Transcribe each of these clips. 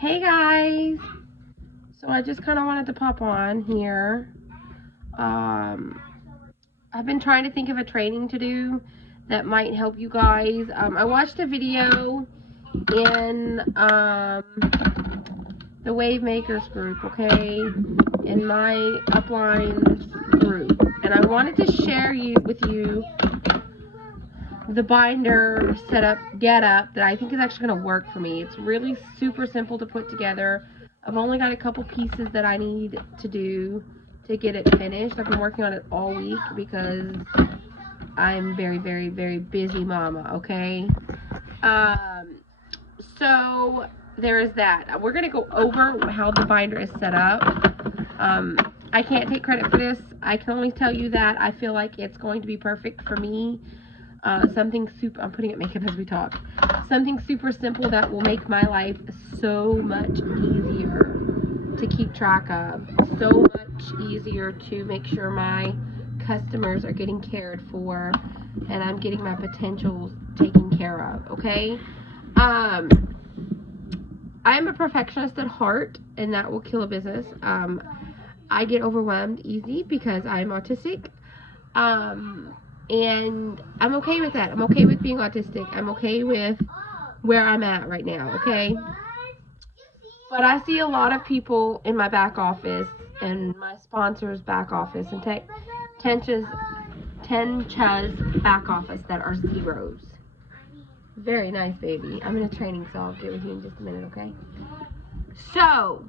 Hey guys, so I just kind of wanted to pop on here. I've been trying to think of a training to do that might help you guys. I watched a video in the Wave Makers group, okay, in my uplines group, and I wanted to share with you the binder setup that I think is actually going to work for me. It's really super simple to put together. I've only got a couple pieces that I need to do to get it finished. I've been working on it all week because I'm very, very, very busy mama, okay? So there is that. We're going to go over how the binder is set up. I can't take credit for this. I can only tell you that I feel like it's going to be perfect for me. I'm putting up makeup as we talk. Something super simple that will make my life so much easier to keep track of. So much easier to make sure my customers are getting cared for and I'm getting my potentials taken care of, okay? I'm a perfectionist at heart, and that will kill a business. I get overwhelmed easy because I'm autistic. And I'm okay with that. I'm okay with being autistic. I'm okay with where I'm at right now, okay? But I see a lot of people in my back office and my sponsor's back office and Tencha's back office that are zeros. Very nice, baby. I'm in a training, so I'll get with you in just a minute, okay? So,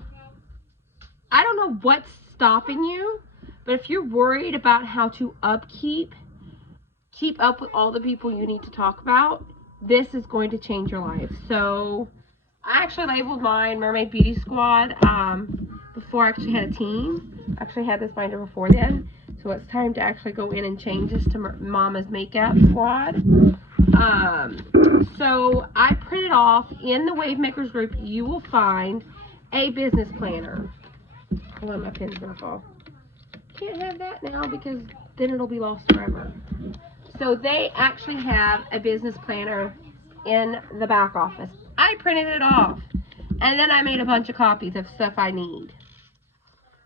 I don't know what's stopping you, but if you're worried about how to keep up with all the people you need to talk about, this is going to change your life. So I actually labeled mine Mermaid Beauty Squad before I actually had a team. I actually had this binder before then, so it's time to actually go in and change this to Mama's Makeup Squad. So I printed off, in the Wave Makers group, you will find a business planner. Hold on, my pen's gonna fall. Can't have that now because then it'll be lost forever. So they actually have a business planner in the back office. I printed it off, and then I made a bunch of copies of stuff I need.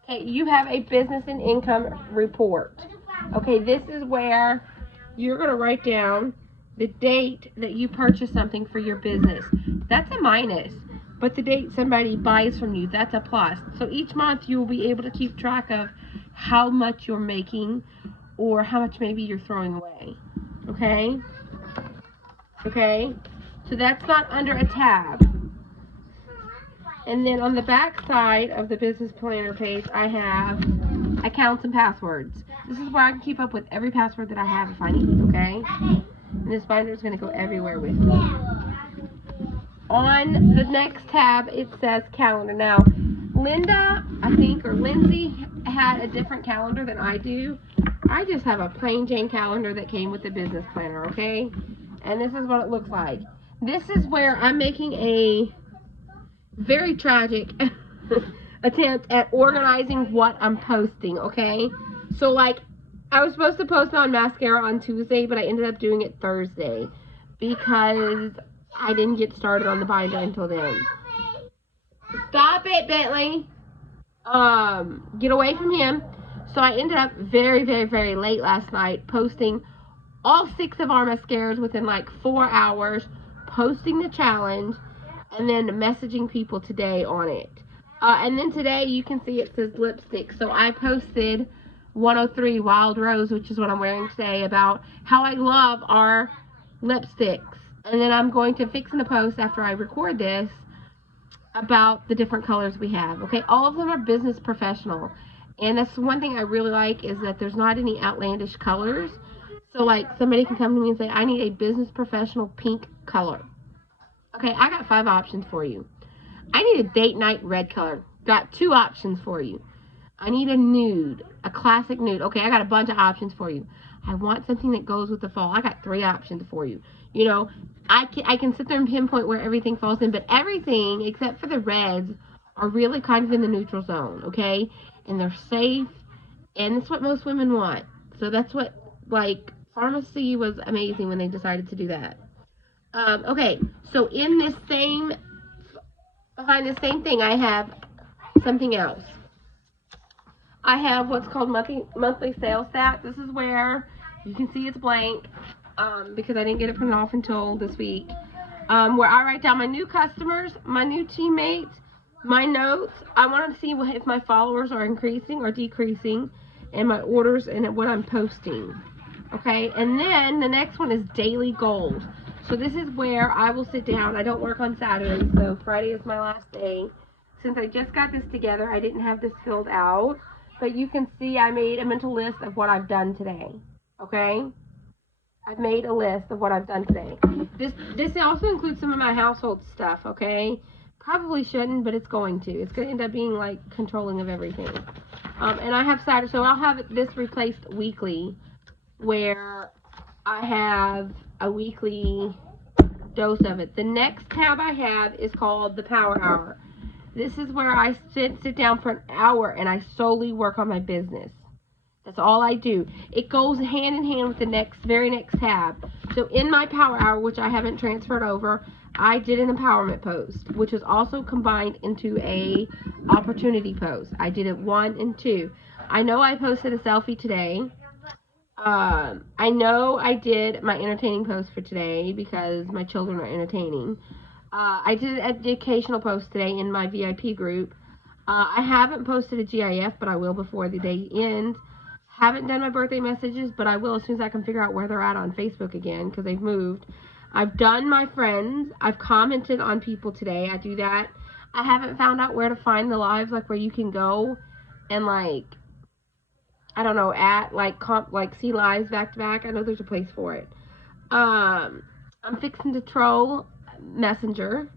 Okay, you have a business and income report. Okay, this is where you're going to write down the date that you purchase something for your business. That's a minus, but the date somebody buys from you, that's a plus. So each month you will be able to keep track of how much you're making or how much maybe you're throwing away. Okay? Okay? So that's not under a tab. And then on the back side of the business planner page, I have accounts and passwords. This is where I can keep up with every password that I have if I need, okay? And this binder is going to go everywhere with me. On the next tab, it says calendar. Now, Linda, I think, or Lindsay had a different calendar than I do. I just have a plain Jane calendar that came with the business planner, okay? And this is what it looks like. This is where I'm making a very tragic attempt at organizing what I'm posting, okay? So, like, I was supposed to post on mascara on Tuesday, but I ended up doing it Thursday because I didn't get started on the binder until then. Stop it, Bentley. Get away from him. So I ended up very, very, very late last night posting all 6 of our mascaras within like 4 hours, posting the challenge, and then messaging people today on it. And then today you can see it says lipstick. So I posted 103 Wild Rose, which is what I'm wearing today, about how I love our lipsticks. And then I'm going to fix in a post after I record this about the different colors we have. Okay, all of them are business professional. And that's one thing I really like, is that there's not any outlandish colors. So, like, somebody can come to me and say, I need a business professional pink color. Okay, I got 5 options for you. I need a date night red color. Got 2 options for you. I need a nude, a classic nude. Okay, I got a bunch of options for you. I want something that goes with the fall. I got 3 options for you. You know, I can sit there and pinpoint where everything falls in, but everything except for the reds are really kind of in the neutral zone, okay? And they're safe, and that's what most women want. So that's what, like, Pharmacy was amazing when they decided to do that. Okay, so in this same Behind the same thing, I have something else. I have what's called monthly sales stat. This is where you can see it's blank because I didn't get it printed off until this week. Where I write down my new customers, my new teammates, my notes. I want to see if my followers are increasing or decreasing, and my orders and what I'm posting. Okay, and then the next one is daily goals. So this is where I will sit down. I don't work on Saturdays, so Friday is my last day. Since I just got this together, I didn't have this filled out. But you can see I made a mental list of what I've done today. Okay? I've made a list of what I've done today. This also includes some of my household stuff, okay? Probably shouldn't, but it's going to. It's going to end up being like controlling of everything. And I have Saturday, so I'll have this replaced weekly, where I have a weekly dose of it. The next tab I have is called the Power Hour. This is where I sit down for an hour and I solely work on my business. That's all I do. It goes hand in hand with the very next tab. So in my Power Hour, which I haven't transferred over, I did an empowerment post, which is also combined into a opportunity post. I did it 1 and 2. I know I posted a selfie today. I know I did my entertaining post for today because my children are entertaining. I did an educational post today in my VIP group. I haven't posted a GIF, but I will before the day ends. Haven't done my birthday messages, but I will as soon as I can figure out where they're at on Facebook again, because they've moved. I've done my friends. I've commented on people today. I do that. I haven't found out where to find the lives, like where you can go and like, I don't know, see lives back to back. I know there's a place for it. I'm fixing to troll Messenger,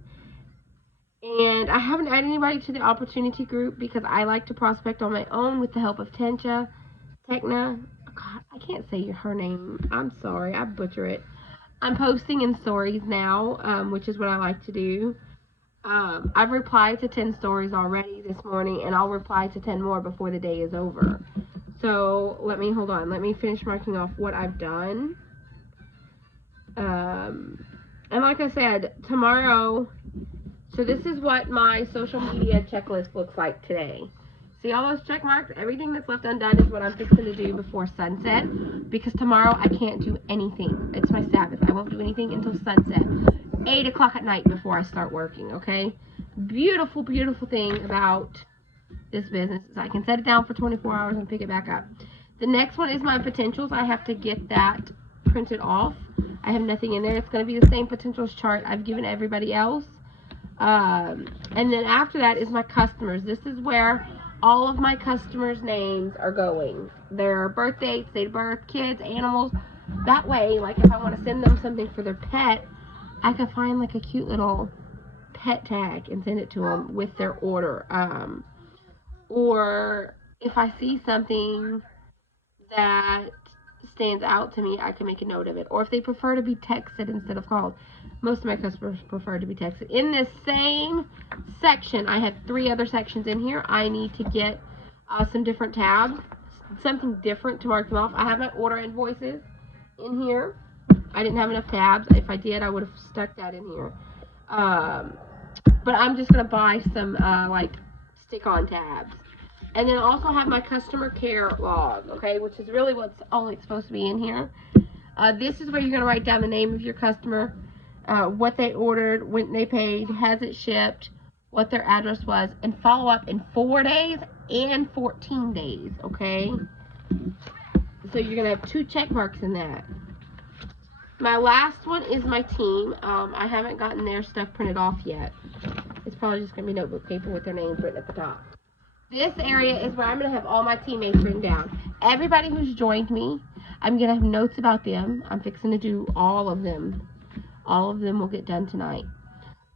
and I haven't added anybody to the opportunity group because I like to prospect on my own with the help of Tekna. God, I can't say her name. I'm sorry, I butcher it. I'm posting in stories now, which is what I like to do. I've replied to 10 stories already this morning, and I'll reply to 10 more before the day is over. So hold on. Let me finish marking off what I've done. And like I said, tomorrow, so this is what my social media checklist looks like today. See all those check marks? Everything that's left undone is what I'm fixing to do before sunset, because tomorrow I can't do anything. It's my Sabbath. I won't do anything until sunset. 8 o'clock at night before I start working, okay? Beautiful, beautiful thing about this business is I can set it down for 24 hours and pick it back up. The next one is my potentials. I have to get that printed off. I have nothing in there. It's going to be the same potentials chart I've given everybody else. And then after that is my customers. This is where all of my customers' names are going. Their birth dates, date of birth, kids, animals. That way, like if I want to send them something for their pet, I can find like a cute little pet tag and send it to them with their order. Or if I see something that stands out to me, I can make a note of it. Or if they prefer to be texted instead of called. Most of my customers prefer to be texted. In this same section, I have 3 other sections in here. I need to get some different tabs, something different to mark them off. I have my order invoices in here. I didn't have enough tabs. If I did, I would have stuck that in here. But I'm just going to buy some like stick-on tabs. And then I also have my customer care log, okay, which is really what's only supposed to be in here. This is where you're going to write down the name of your customer, what they ordered, when they paid, has it shipped, what their address was, and follow up in 4 days and 14 days, okay? So you're going to have 2 check marks in that. My last one is my team. I haven't gotten their stuff printed off yet. It's probably just going to be notebook paper with their names written at the top. This area is where I'm going to have all my teammates written down. Everybody who's joined me, I'm going to have notes about them. I'm fixing to do all of them. All of them will get done tonight.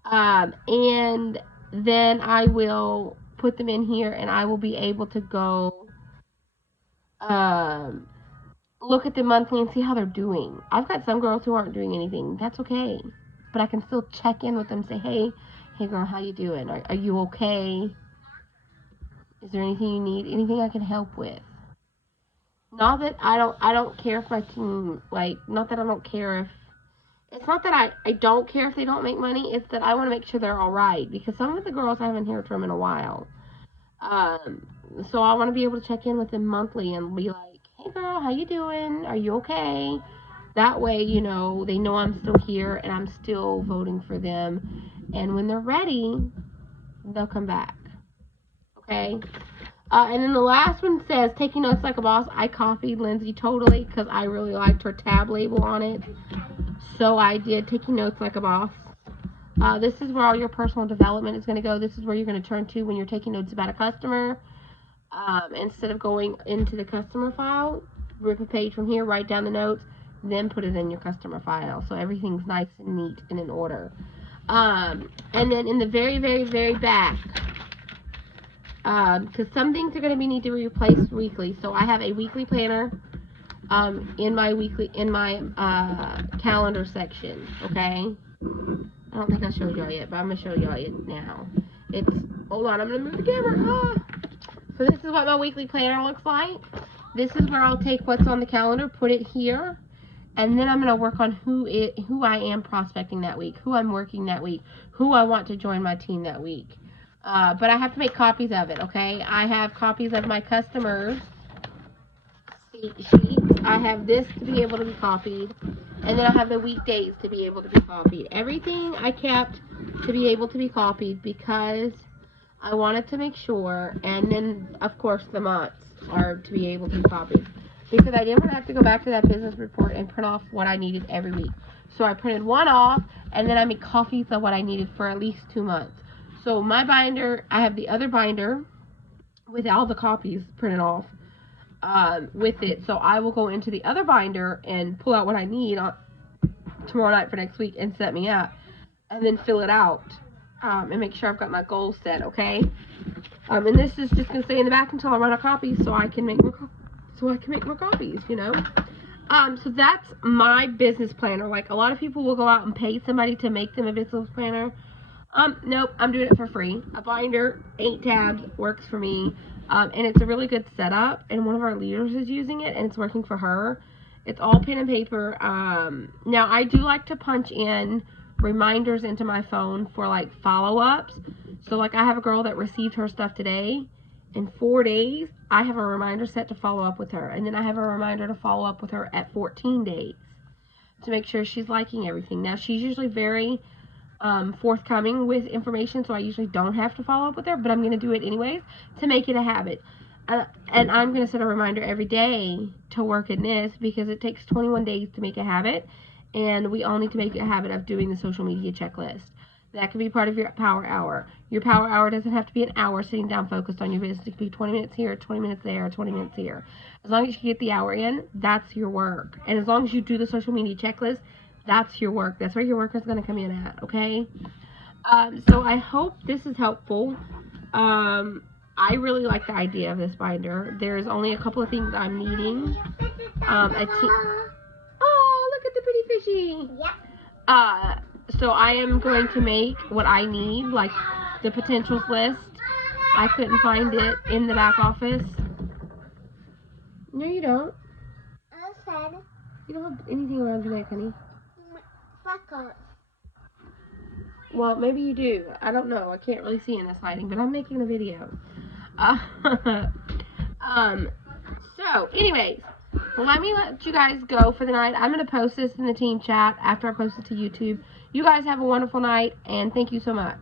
And then I will put them in here, and I will be able to go look at them monthly and see how they're doing. I've got some girls who aren't doing anything. That's okay. But I can still check in with them and say, hey girl, how you doing? Are you okay? Is there anything you need? Anything I can help with? Not that I don't care if my team, like, not that I don't care It's not that I don't care if they don't make money. It's that I want to make sure they're all right, because some of the girls I haven't heard from in a while. So I want to be able to check in with them monthly and be like, hey girl, how you doing? Are you okay? That way, you know, they know I'm still here and I'm still voting for them. And when they're ready, they'll come back. Okay? And then the last one says, taking notes like a boss. I copied Lindsay totally because I really liked her tab label on it. So I did taking notes like a boss. This is where all your personal development is going to go. This is where you're going to turn to when you're taking notes about a customer. Instead of going into the customer file, rip a page from here, write down the notes, then put it in your customer file. So everything's nice and neat and in order. And then in the very, very, very back, because some things are going to need to be replaced weekly. So I have a weekly planner in my calendar section. Okay. I don't think I showed y'all yet, but I'm going to show y'all it now. Hold on, I'm going to move the camera. So this is what my weekly planner looks like. This is where I'll take what's on the calendar, put it here, and then I'm going to work on who I am prospecting that week, who I'm working that week, who I want to join my team that week. But I have to make copies of it, okay? I have copies of my customers' sheets. I have this to be able to be copied. And then I have the weekdays to be able to be copied. Everything I kept to be able to be copied because I wanted to make sure. And then, of course, the months are to be able to be copied. Because I didn't want to have to go back to that business report and print off what I needed every week. So I printed one off, and then I made copies of what I needed for at least 2 months. So my binder, I have the other binder with all the copies printed off. With it, so I will go into the other binder and pull out what I need tomorrow night for next week and set me up, and then fill it out and make sure I've got my goals set. Okay, and this is just gonna stay in the back until I run out of copies, so I can make more copies. You know, so that's my business planner. Like, a lot of people will go out and pay somebody to make them a business planner. Nope, I'm doing it for free. A binder, 8 tabs, works for me. And it's a really good setup, and one of our leaders is using it, and it's working for her. It's all pen and paper. Now, I do like to punch in reminders into my phone for, like, follow-ups. So, like, I have a girl that received her stuff today. In 4 days, I have a reminder set to follow up with her. And then I have a reminder to follow up with her at 14 days to make sure she's liking everything. Now, she's usually very forthcoming with information, so I usually don't have to follow up with her, but I'm going to do it anyways to make it a habit. And I'm going to set a reminder every day to work in this, because it takes 21 days to make a habit, and we all need to make a habit of doing the social media checklist. That can be part of your power hour. Your power hour doesn't have to be an hour sitting down focused on your business. It could be 20 minutes here, 20 minutes there, 20 minutes here. As long as you get the hour in, that's your work. And as long as you do the social media checklist, that's your work. That's where your work is going to come in at, okay? So I hope this is helpful. I really like the idea of this binder. There's only a couple of things I'm needing. Oh, look at the pretty fishy. Yeah. So I am going to make what I need, like the potentials list. I couldn't find it in the back office. No, you don't. You don't have anything around your neck, honey. Well, maybe you do. I don't know. I can't really see in this lighting, but I'm making a video. So, anyways, let me let you guys go for the night. I'm going to post this in the team chat after I post it to YouTube. You guys have a wonderful night, and thank you so much.